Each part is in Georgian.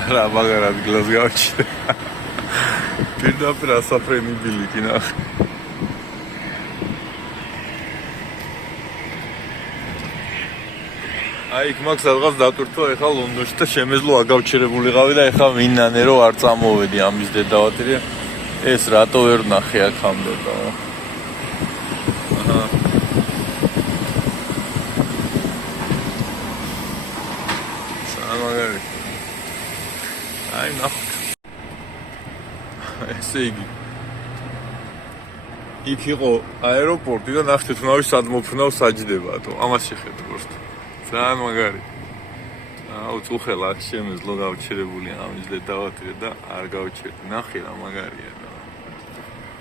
არა, მაგარ ადგილას გავჩნდა. პირდაპირ ასაფრენი ბილიკი ნახე. აი, იქ მაქვს რაღაც დატვირთვა ეხლა ლონდონში და შემეძლო აგავჩერებულიყავი და ეხლა ვინანე რომ არ წამოვედი ამის დედავათი. ეს რატო ვერ ნახე აქამდე და აჰა. სამაგარი. აი, ნახე. ესე იგი. იქ იყო აეროპორტი და ნახეთ თუნავი სადმოფრინავ საჯდება თუ ამას შეხედე просто. ძალიან მაგარი. უწუხელა შემეძლო გავჩერებული ამის დედავათი და არ გავჩერდი. ნახე რა მაგარია და.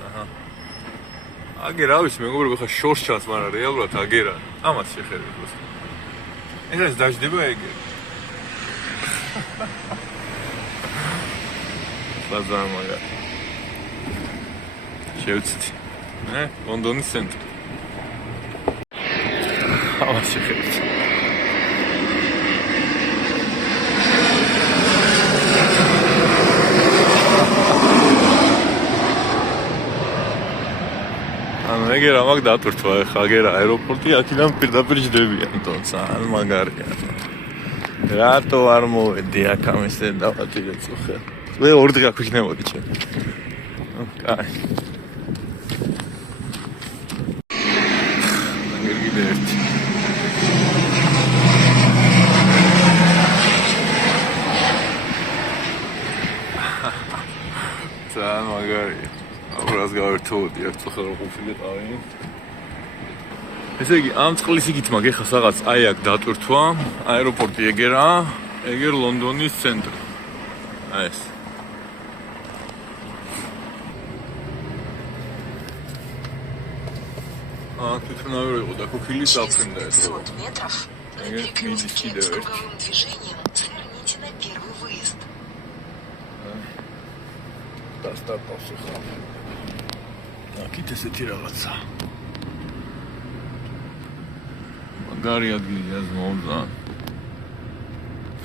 აჰა. აგერ არის მეგობრებო ხა შორს ჩანს, მაგრამ რეალურად აგერა. ამას შეხედე просто. ეხლა ეს დაждდება ეგერ. ძალიან მაგარი. შევცით. ლონდონის ცენტრი. ამას შეხედე. ეგერა მაგ დატვირთვა ეხლა ეგერა აეროპორტი აქედან პირდაპირ ჯდებიან თორსა ან მაგარია რატო არ მოვედი აქ ამის დედავათი რეწუხე მე ორ დღე აქ ვიქნებოდი ჩემ კაი აგერგიდე ერთი ძალიან მაგარია ბრას გავერთოვდი ერთ ხელ ყოფილიყავი. ესე იგი, ამ წყლის იგით მაგ ეხა რაღაც აი აქ დატვირთვა, აეროპორტი ეგერა, ეგერ ლონდონის ცენტრი. აი ეს. თვითონ არ იყო და ქუქილი საფრინდა ეს. ეგერ მიდის კიდევ ერთი. და სტარტავს ხა. აქეთ ესეთი რაღაცა. მაგარი ადგილია ზმოლა.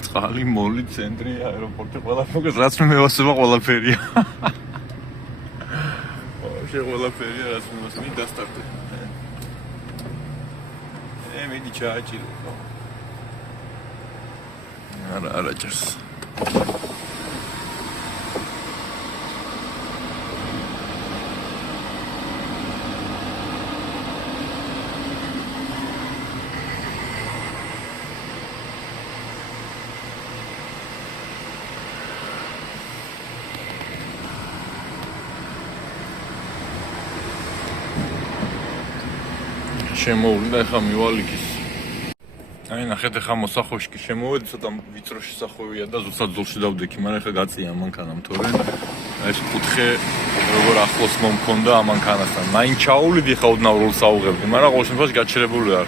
წყალი, მოლი, ცენტრი, აეროპორტი, ყველაფერი, რაც მე მევასება ყველაფერია. ყველაფერია, რაც მე მევასება, დასტარტე. მიდი ჩააჭირო. არა ჭერს. შემოვლდა ახლა მივალიქის. აი ნახეთ ახლა მოსახვეში კი შემოვედი, ცოტა ვიწრო შესახვევია და ზუსტად ძოლში დავდექი, მაგრამ ახლა გაწია ამანქანამ თორე ეს კუთხე როგორ ახლოს მომქონდა ამანქანასთან. მაინ ჩაუვლიდი ხა ოდნავ როლს ავუღებდი, მაგრამ ყოველ შემთხვევაში გაჩერებული არ.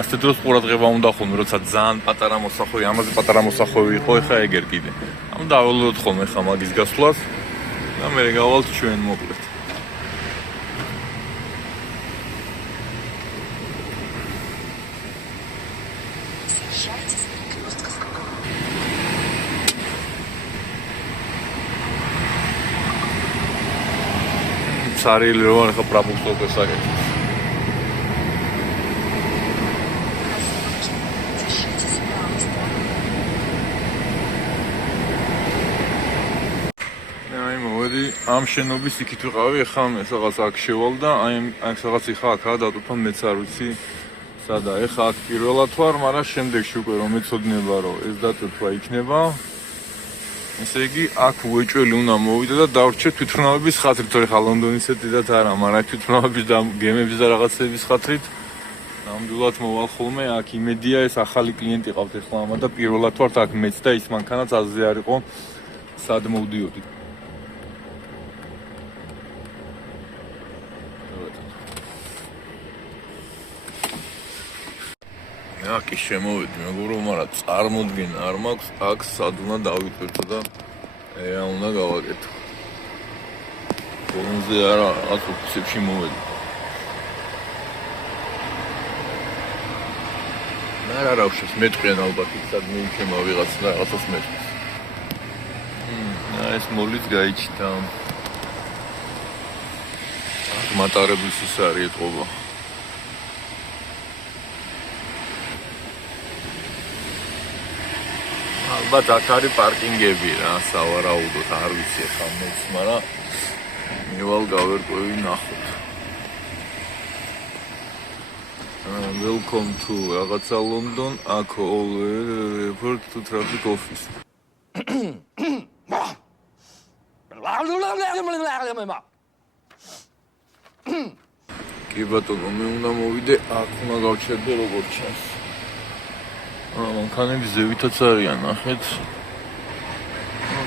ასეთ დროს ყურადღება უნდა ხოლმე, როცა ძალიან პატარა მოსახვევი, ამაზე პატარა მოსახვევი იყო, ახლა ეგერ კიდე. ამ დაველოდოთ ხოლმე ხა მაგის გასვლას და მე გავალთ ჩვენ მოკლედ. Сарили ровно ха пробуктов писать. Აი მოდი ამ შენობის იქით ვიყავი, ახლა მე რაღაც აქ შევალ და აი აქ რაღაც ხა აქა დატვირთვა მეც არ ვიცი სადა. ახლა აქ პირველად ვარ, მაგრამ შემდეგში უკვე რომ მეცოდნება რომ ეს დატვირთვა იქნება. ესე იგი, აქ უეჭველი უნდა მოვიდა და დავრჩე თვითმფრინავების ხათრით, თორე ხა ლონდონის ეტიდათ არა, მაგრამ თვითმფრინავების და გემების და რაღაცების ხათრით ნამდვილად მოვალ ხოლმე, აქ იმედია ეს ახალი კლიენტი ყავთ ახლა ამა და პირველად ვართ აქ მეც და ის მანქანაც აზზე არ იყო სად მოვდიოდი. აქ შემოვედი მეგობრო, მაგრამ წარმოდგენა არ მაქვს აქ სად უნდა დავიტვირთო და რა უნდა გავაკეთო. ბოლომზე არა რაღაც ოფისებში მოვედი. არა უშავს მეტყვიან ალბათ სად მივიქემა ვიღაც და რაღაცას მეტყვის. ეს მოლიც გაიჩნდა. მატარებლის ის არის ეთყობა. ალბათ აქ არის პარკინგები რა, სავარაუდოდ არ ვიცი ხა მეც, მაგრამ მივალ გავერკვევი ნახოთ. Welcome to რაღაცა London, აქ always report to traffic office. კი ბატონო, მე უნდა მოვიდე, აქ უნდა გავჩერდე როგორც ჩანს. მანქანები ზევითაც არიან, ნახეთ.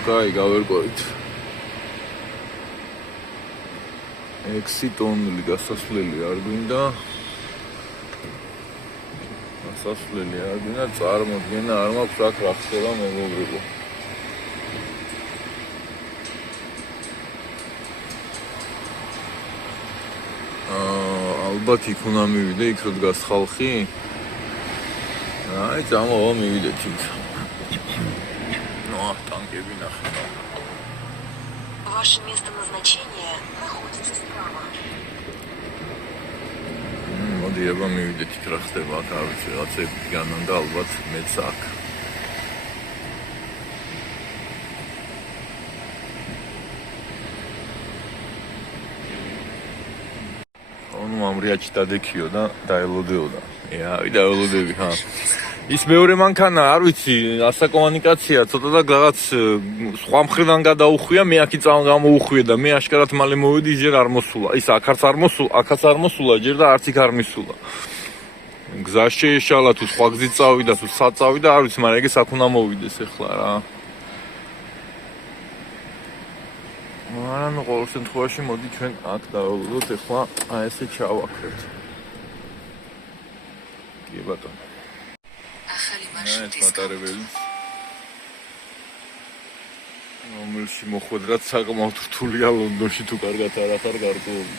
კაი, გავერკვევით. Exit only, გასასვლელი არ გვინდა. გასასვლელი არ გვინდა, წარმოდგენა არ მაქვს აქ რა ხდება მეგობრებო. ალბათ იქ უნდა მივიდე, იქ რო დგას ხალხი. აი, წამოვა მივიდეთ იქ. танкები ნახე. Ваше место назначения находится справа. მოდი აბა მივიდეთ იქ რა ხდება აქ, არ ვიცი, რაღაცები განანდა ალბათ მეც აქ. ამრიაჩი დადექიო და დაელოდეოდა. დაელოდები, ხა. ის მეორე მანქანა, არ ვიცი, ასაკომუნიკაცია, ცოტა და რაღაც სხვა მხრიდან გადაუხვია, მე აქ გამოუხვია და მე აშკარად მალე მოვედი, ჯერ არ მოსულა. ის აქაც არ მოსულა, აქაც არ მოსულა, ჯერ და არც იქ არ მისულა. გზა შეეშალა თუ სხვა გზით წავიდა, თუ სად წავიდა, არ ვიცი, მაგრამ ეგეც აქ უნდა მოვიდეს ახლა რა. ანუ ყოველ შემთხვევაში მოდი ჩვენ აქ დაველოდოთ, ახლა აი ესე ჩავაქრეთ. კი ბატონო. ახალი მარშრუტის მატარებელი. რომელში მოხვედრად საკმაოდ რთულია ლონდონში თუ კარგად არ ახარ გარკვეული.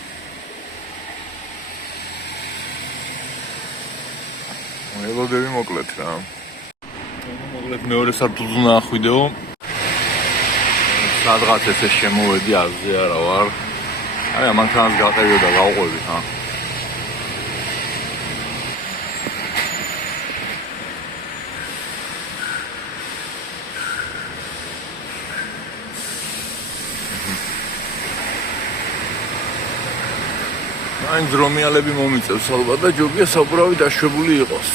ველოდები მოკლედ რა. მოკლედ მეორე სართულზე ნახვიდეო. სადღაც ესე შემოვედი აზზე არა ვარ. აი მანქანას გაყევიო და გავყვები ხა. აი ძრომიალები მომიწევს ალბათ და ჯობია საბურავი დაშვებული იყოს.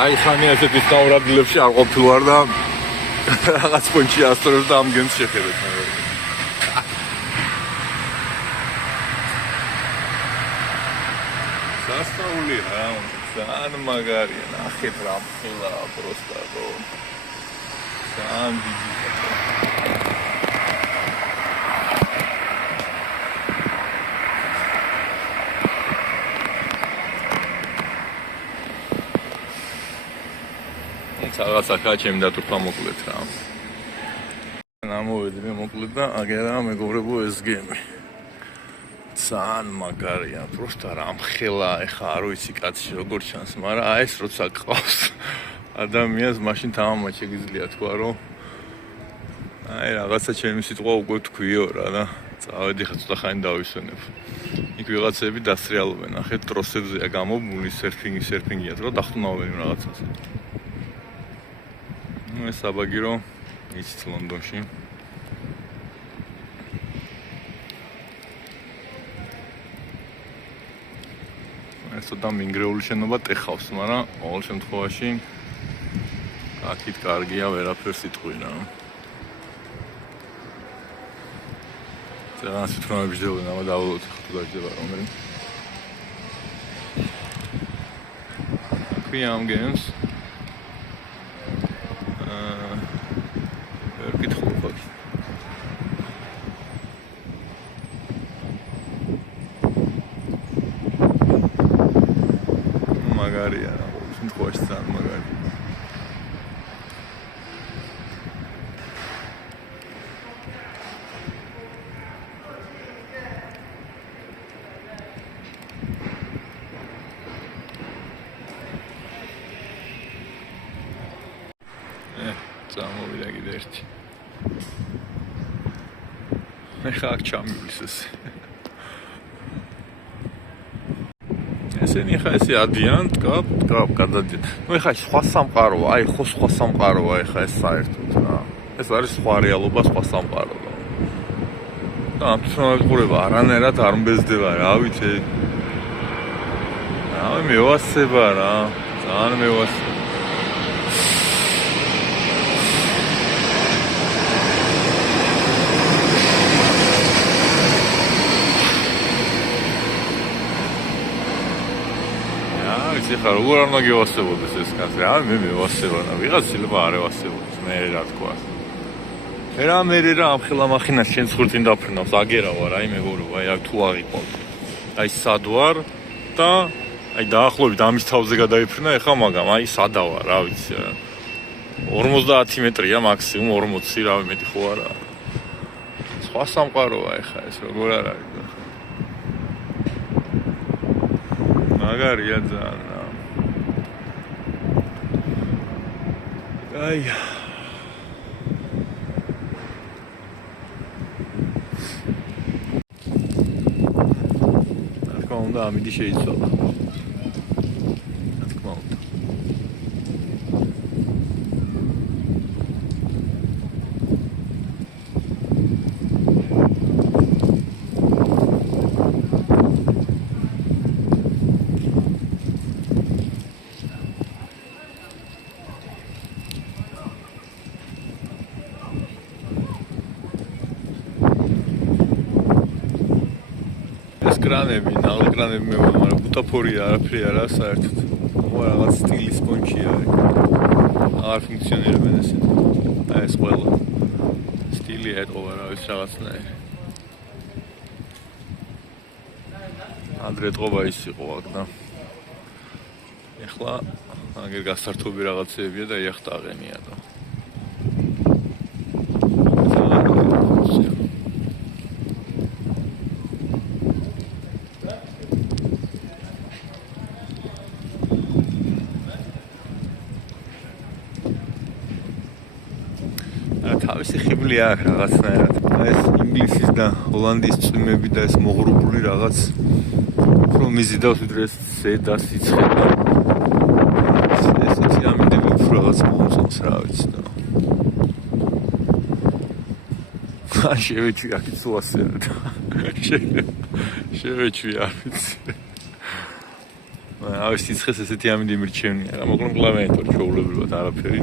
აი ხანი ასეთ ისავრადლებში არ ყოფილ ვარ და რაღაც პონჩი ასწორებს და ამგენს შეხედეთ მე. სასწაული რა, ძალიან მაგარია, ნახეთ რა მხილა პროსტატო. ძალიან დიდი. რაღაც ახლა ჩემი დატვირთვა მოკლედ რა. ამოვედი მე მოკლედ და აგერა მეგობრებო ეს გემი. ძალიან მაგარია, პროსტა რა მხელა, ეხა არ ვიცი კაცი როგორ ჩანს, მაგრამ აი ეს როცა ყავს ადამიანს მაშინ თამამად შეგიძლია თქვა რომ აი რაღაცა ჩემი სიტყვა უკვე თქვიო რა და წავედი ხა ცოტა ხანი დავისვენებ. იქ ვიღაცები დასრიალობენ, ახეთ ტროსებზეა გამობმული სერფინგია, რომ დახტუნავენ რაღაცას. ეს საბაგირო იცით ლონდონში. ეს ცოტა მინგრეული შენობა ტეხავს, მაგრამ ყოველ შემთხვევაში აქეთ კარგია, ვერაფერს იტყვი რა. ძალიან სიტყვები ჯდება, ამა დავალოთ ხო თუ დაჯდება რომელი. აქვე ამ გემს მაგარია რა, შემთხვევაში ძალიან მაგარია. წამოვიდა კიდე ერთი. ეხლა აქ ჩამივლის ეს. ესენი ხა ესე ადიან, დგავ, გადადიან. ნუ ეხლა სხვა სამყაროა, აი ხო სხვა სამყაროა ეხლა ეს საერთოდ რა. ეს არის სხვა რეალობა, სხვა სამყარო. და ამ თვითონყურება არანაირად არ მბეზდება, რა ვიცი. რავი მევასება რა, ძალიან მევასება. ეხლა როგორ არ უნდა გევასებოდეს ეს კაცი? რა მე მევასება რა, ვიღაც შეიძლება არ ევასებოდეს, მე რა თქვა. მე რა ამ ხელამახინას შენ ცხრთინ დაფრნავს, აგერა ვარ, აი მეგობრებო, აი აქ თუ აღიყვავ. აი სად ვარ და აი დაახლოებით ამის თავზე გადაიფრნა, ეხლა მაგამ, აი სადა ვარ, რა ვიცი რა. 50 მეტრია მაქსიმუმ 40, რავი მეტი ხო არა. სხვა სამყაროა ეხლა ეს როგორ არ არის. მაგარია ძალიან. აი რა უნდა ამიდი შეიცვალა რა თქმა უნდა კრანები, ნაღდი კრანები მეუბნება, მაგრამ ბუტაფორია არაფერი არა საერთოდ. ხო რაღაც სტილის პონჩია. აღარ ფუნქციონირებენ ესეთი. აი ეს ყველა სტილი ეტყობა რა ვიცი რაღაცნაირი. ადრე ეტყობა ის იყო აქ და ეხლა აგერ გასართობი რაღაცეებია და იახტა აღენია და თავისი ხიბლი აქვს რაღაცნაირად. ეს ინგლისის და ჰოლანდიის წვიმები და ეს მოღრუბლული რაღაც უფრო მიზიდავს ვიდრე ეს ზედა სიცხე და ესეთი ამინდები უფრო რაღაც მომწონს რა ვიცი და შევეჩვი აქ სულ ასე შევეჩვი არ ვიცი აი სიცხეს ესეთი ამინდი მირჩევნია რა მოკლედ კლავიანტო ჩაულებრივად არაფერი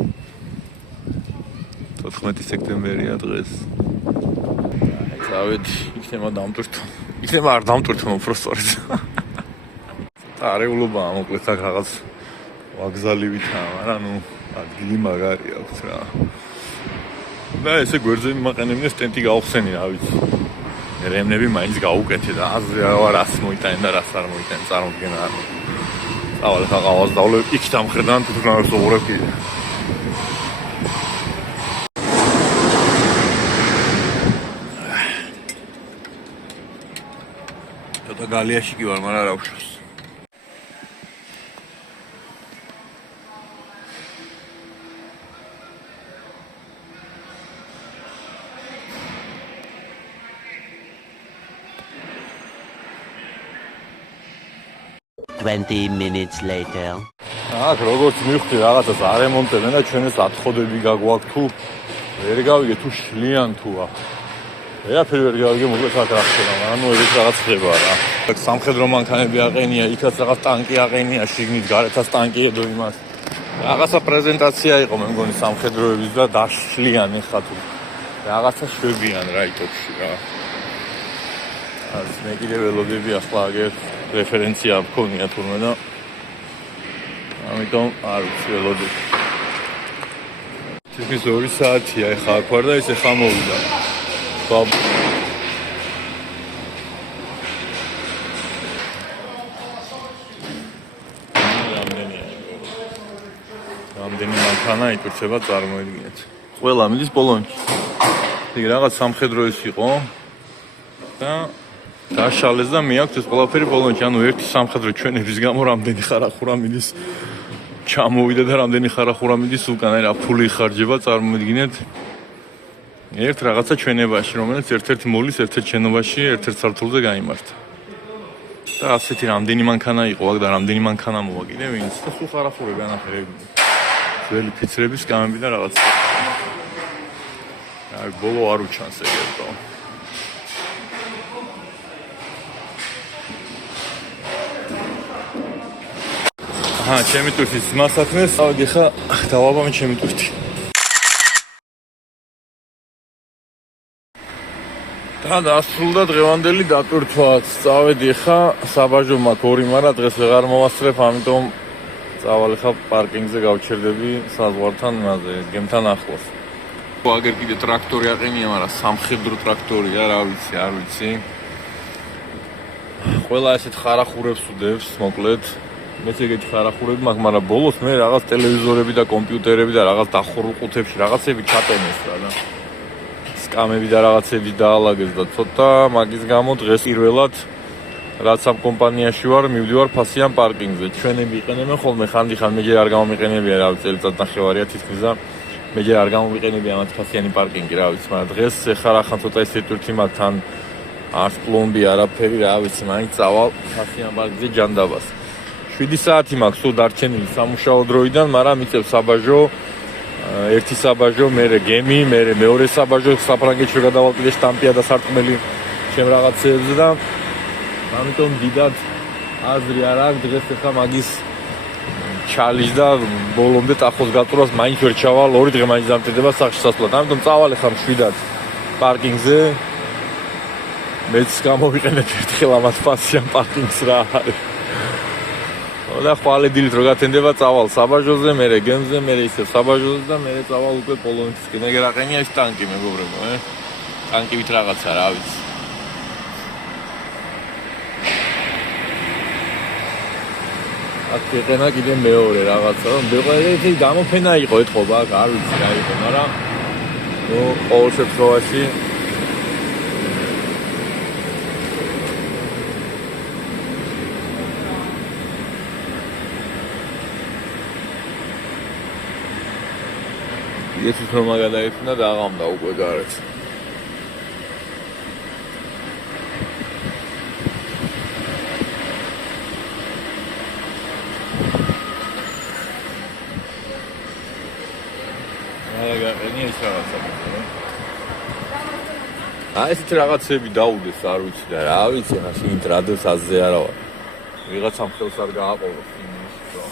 14 სექტემბერია დღეს. წავედი, იქნება დამტვირთო. იქნება არ დამტვირთო, უფრო სწორედ. არეულობაა, მოკლედ აქ რაღაც ვაგზალივითაა, მაგრამ ნუ ადგილი მაგარი აქვს რა. და ესე გვერდზე მაყენებდნენ სტენტი გაუხსენი, რა ვიცი. რემნები მაინც გაუკეთე და აზრი არ ვარ, რას მოიტანენ და რას არ მოიტანენ, წარმოდგენა არ. წავალ ხა ყავას დავლევ, იქ დამხრიდან თვითონ არ ვსაუბრებ კიდე. და გალიაში კი ვარ, მაგრამ არ აუშვებს.20 minutes later. აქ როგორც მივხვდი რაღაცას არემონტებენ და ჩვენ ეს ათხოვები გაგვაქვს თუ ვერ გავიგე თუ შლიან თუ აქ. ვერაფერი ვერ გავიგე მოკლედ აქ რა ხდება, მაგრამ ნუ ეს რაღაც ხდება რა. აქ სამხედრო მანქანები აყენია, იქაც რაღაც ტანკი აყენია, შიგნით გარეთაც ტანკი ედო იმას. რაღაცა პრეზენტაცია იყო მე მგონი სამხედროების და დაშლიან ეხლა თუ რაღაცა შვებიან რა იტოპში რა. მე კიდე ველოდები ახლა აგერ რეფერენცია მქონია თურმე და ამიტომ არ ვიცი ველოდები. თითქმის 2 საათია ეხლა აქ ვარ და ეს ეხლა მოვიდა. რამდენი მანქანა იტვირთება წარმოედგინეთ. ყველა მიდის პოლონში. ეგ რაღაც სამხედროის იყო და დაშალეს და მე აქვს ეს ყველაფერი პოლონში. ანუ ერთი სამხედრო ჩვენების გამო რამდენი ხარ ახურა მიდის ჩამოვიდა და რამდენი ხარახურა მიდის უკან, აი რა ფული იხარჯება, წარმოიდგინეთ. ერთ რაღაცა ჩვენებაში, რომელიც ერთ-ერთი მოლის ერთ-ერთ შენობაში, ერთ-ერთ სართულზე გაიმართა. და ასეთი რამდენი მანქანა იყო აქ და რამდენი მანქანა მოვა კიდე ვინც და სულ ხარახური განახერები. ძველი ფიცრების გამები და რაღაცა. აი ბოლო არ უჩანს ეგეთო. ჩემი ტვირთის მასაქმეს, ავედი ხა დავაბამე ჩემი ტვირთი. და დასრულდა დღევანდელი დატვირთვაც. წავედი ხა საბაჟო მაქვს ორი, მაგრამ დღეს ვეღარ მოვასწრებ, ამიტომ წავალ ხა პარკინგზე გავჩერდები საზღვართან იმაზე, გემთან ახლოს. აგერ კიდე ტრაქტორი აყენია, მაგრამ სამხედრო ტრაქტორია, რა ვიცი, არ ვიცი. ყველა ესეთ ხარახურებს უდევს, მოკლედ. მეც ეგეთი ხარახურები მაქვს, მაგრამ ბოლოს მე რაღაც ტელევიზორები და კომპიუტერები და რაღაც დახურულ რაღაცები ჩატენეს რა და სკამები და რაღაცები დაალაგეს და ცოტა მაგის გამო დღეს პირველად რაც ამ კომპანიაში ვარ, მივდივარ ფასიან პარკინგზე. ჩვენები იყენებენ ხოლმე ხანდახან, მე ჯერ არ გამომიყენებია, რა ვიცი, წელიწად ნახევარია თითქმის და მე ჯერ არ გამომიყენებია მათ ფასიანი პარკინგი, რა ვიცი, მაგრამ დღეს ეხლა რახან ცოტა ისეთი ტვირთი მაქვს, თან არც პლომბი, არაფერი, რა ვიცი, მაინც წავალ ფასიან პარკინგზე ჯანდაბას. 7 საათი მაქვს სულ დარჩენილი სამუშაო დროიდან, მაგრამ მიწევს საბაჟო, ერთი საბაჟო, მერე გემი, მერე მეორე საბაჟო, საფრანგეთში გადავალ კიდე შტამპია და სარკმელი ჩემ რაღაცეებზე და ამიტომ დიდად აზრი არ აქვს დღეს ახლა მაგის ჩალის და ბოლომდე ტახოს გაწურვას მაინც ვერ ჩავალ, 2 დღე მაინც დამტირდება სახში სასვლად. ამიტომ წავალ ახლა მშვიდად პარკინგზე. მეც გამოვიყენებ ერთხელ ამას ფასიან პარკინგს რა არის. და ხვალე დილით რო გათენდება წავალ საბაჟოზე, მერე გემზე, მერე ისევ საბაჟოზე და მერე წავალ უკვე პოლონეთისკენ. ეგ რაყენია ეს ტანკი, მეგობრებო, ტანკივით რაღაცა, რა ვიცი. აქ ეყენა კიდე მეორე რაღაცა, რომ მეყოლეთი გამოფენა იყო ეთყობა, აქ არ ვიცი რა იყო, მაგრამ ნუ ყოველ შემთხვევაში ეს უფრო მაგადაიფნა და აღამდა უკვე გარეთ. ეს რაღაცა. ესეთი რაღაცები დაუდეს, არ ვიცი და რა ვიცი, ხა შენ რადოს აზზე არა ვარ. ვიღაცამ ხელს არ გააყოლოს იმისო.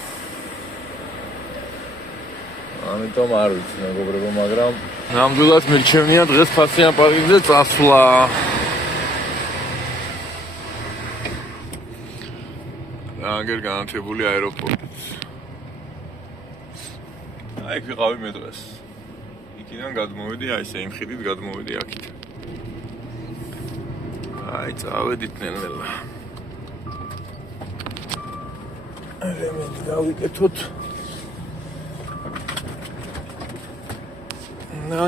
ამიტომ არ ვიცი, მეგობრებო, მაგრამ ნამდვილად მირჩევნია დღეს ფასიან პარკინგზე წასვლა. აგერ განათებული აეროპორტიც. აი, ვიყავი მე დღეს. იქიდან გადმოვედი, აი ესე იმ ხიდით გადმოვედი აქეთ. აი, წავედით ნელ-ნელა. რემედი დავიკეთოთ.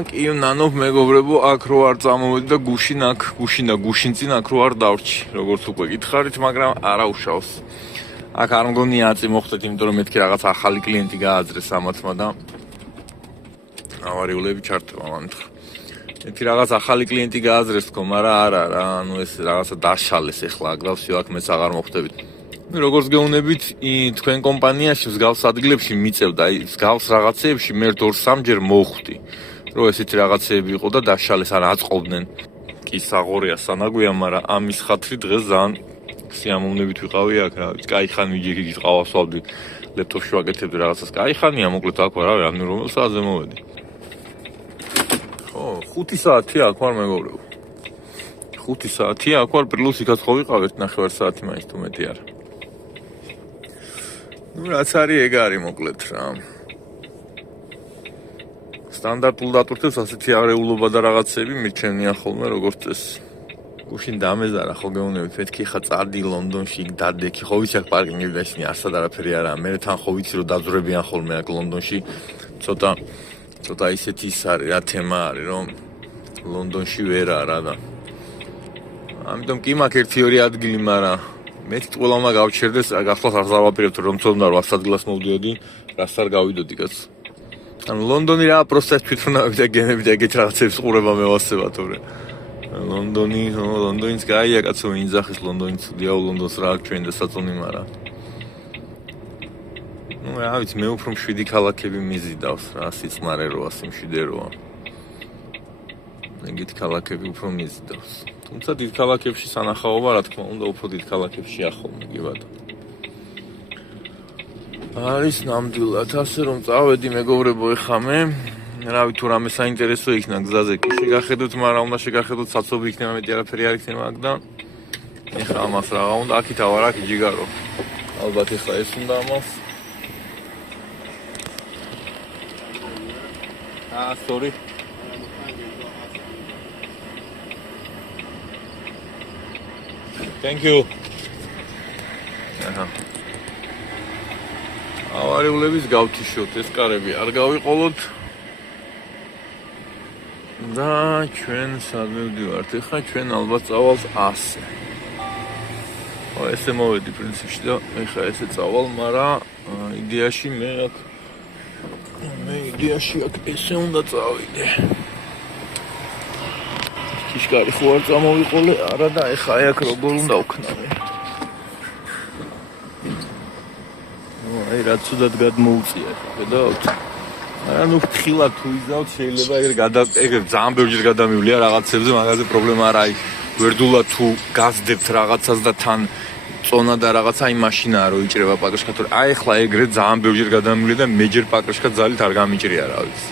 კი, ნანով მეგობრებო, აქ რო არ წამოვედი და გუშინ და გუშინ წინ აქ რო არ დავრჩი, როგორც უკვე გითხარით, მაგრამ არა უშავს. აქ არ მგონია აწი მოხდეთ, იმიტომ რომ მეთქი რაღაც ახალი კლიენტი გააძრეს ამათმა და ავარიულები ჩართვა მანთხა. მეთქი რაღაც ახალი კლიენტი გააძრეს თქო, მაგრამ არა რა, ანუ ეს რაღაცა დაშალეს ეხლა აქ და всё აქ მეც აღარ მოხდებით. როგორც გეუბნებით, თქვენ კომპანიაში მსგავს ადგილებში მიწევდა, აი მსგავს რაღაცეებში მე 2-3 მოვხვდი. რო ესეთი რაღაცეები იყო და დაშალეს, არა აწყობდნენ. კი საღორია, სანაგვია, მაგრამ ამის ხათრი დღეს ძალიან სიამოვნებით ვიყავი აქ, რა ვიცი, კაი ხანი ვიჯექი ყავასვავდი, ლეპტოპში ვაკეთებდი რაღაცას. კაი ხანია, მოკლედ აქ ვარ, რა, რომელ საათზე მოვედი. ხო, 5 საათი აქ ვარ, მეგობრებო. 5 საათი აქ ვარ, პლუს იქაც ხო ვიყავ 1.5 საათი მაინც თუ მეტი არა. ნუ რაც არის ეგ არის, მოკლედ რა. სტანდარტულ დატვირთებს ასეთი არეულობა და რაღაცები მირჩენია ხოლმე როგორც ეს. გუშინ დამეზარა ხო გეუბნებით, მეთქი ხა წადი ლონდონში, დადექი, ხო ვიცი აქ პარკინგები და ისინი არსად არაფერი არაა. მე თან ხო ვიცი რომ დაძვრებიან ხოლმე აქ ლონდონში. ცოტა ისეთი ის არის რა თემა არის, რომ ლონდონში ვერაა რა და. ამიტომ კი მაქვს 1-2 ადგილი, მაგრამ მე ყველა უნდა გავჩერდეს, გახლავთ არ დავაპირებთ რომ თვითონ და 8 ადგილას მოვდიოდი, რას არ გავიდოდი კაც. ანუ ლონდონი რა პროსტა თვითონავები და გენები და ეგეთ რაღაცებს ყურება მევასება თორე. ლონდონიც გაია კაცო ინძახის ლონდონიც დიაო ლონდონს რა ჩვენ და საწონი მარა. ნუ რა ვიცი მე უფრო მშვიდი ქალაქები მიზიდავს რა სიწყნარე როა სიმშვიდე როა. ეგეთი ქალაქები უფრო მიზიდავს. თუმცა დიდ ქალაქებში სანახაობა რა თქმა უნდა უფრო დიდ ქალაქებში ახალმე გიბადო. არის ნამდვილად ასე რომ წავედი მეგობრებო ეხა მე რავი თუ რამე საინტერესო იქნა გზაზე კი შეგახედოთ მაგრამ უნდა შეგახედოთ საცობი იქნება მეტი არაფერი არ იქნება აქ და ეხა ამას რა უნდა აქით ავარ აქ ჯიგარო ალბათ ეხა ეს უნდა ამას sorry Thank you ავარიულების გავთიშოთ ეს კარები არ გავიყოლოთ და ჩვენ სადმე ვდივართ ეხლა ჩვენ ალბათ წავალთ ასე ხო ესე მოვედი პრინციპში და ეხლა ესე წავალ მაგრამ იდეაში მე აქ ესე უნდა წავიდე ჭიშკარი ხო არ წამოვიყოლე არა და ეხლა აქ როგორ უნდა ვქნავი აი რა ცუდად გადმოუწია ხედავთ ანუ ხილად თუ იზავთ შეიძლება ეგრე ძალიან ბევრჯერ გადამივლია რაღაცებზე მაგაზე პრობლემა არ არის გვერდულად თუ გაზდებთ რაღაცას და თან წონა და რაღაცა აი მაშინაა რომ იჭრება პაკრიშკა თორე აი ახლა ეგრე ძალიან ბევრჯერ გადამივლია და მეჯერ პაკრიშკა ძალით არ გამიჭრია რა ვიცი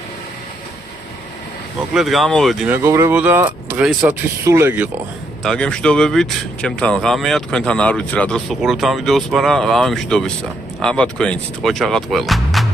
მოკლედ გამოვედი მეგობრებო და დღეისათვის სულ ეგ იყო დაგემშვიდობებით ჩემთან ღამეა თქვენთან არ ვიცი რა დროს უყურებთ ამ ვიდეოს მაგრამ ღამე მშვიდობისა აბა თქვენიც ყოჩაღად ყველა